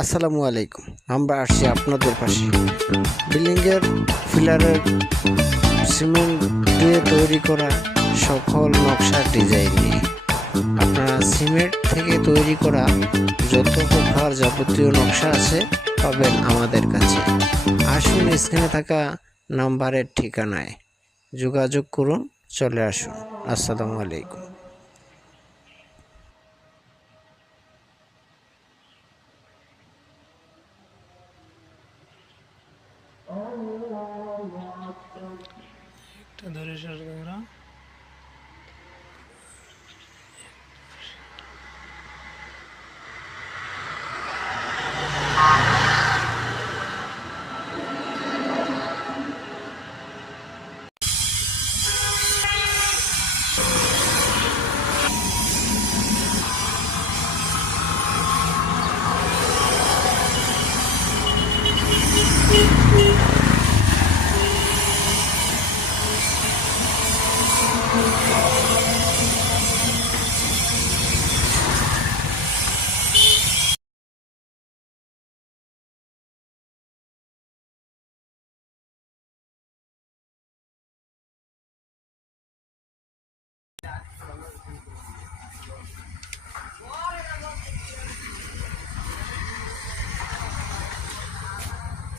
আসসালামু আলাইকুম। আমরা আসছি আপনাদের পাশে বিল্ডিংয়ের ফিলারের সিমেন্ট দিয়ে তৈরি করা সকল নকশার ডিজাইন নিয়ে। আপনারা সিমেন্ট থেকে তৈরি করা যত প্রকার যাবতীয় নকশা আছে পাবেন আমাদের কাছে। আসুন, স্ক্রিনে থাকা নাম্বারের ঠিকানায় যোগাযোগ করুন, চলে আসুন। আসসালামু আলাইকুম। একটা ধরে সরকারা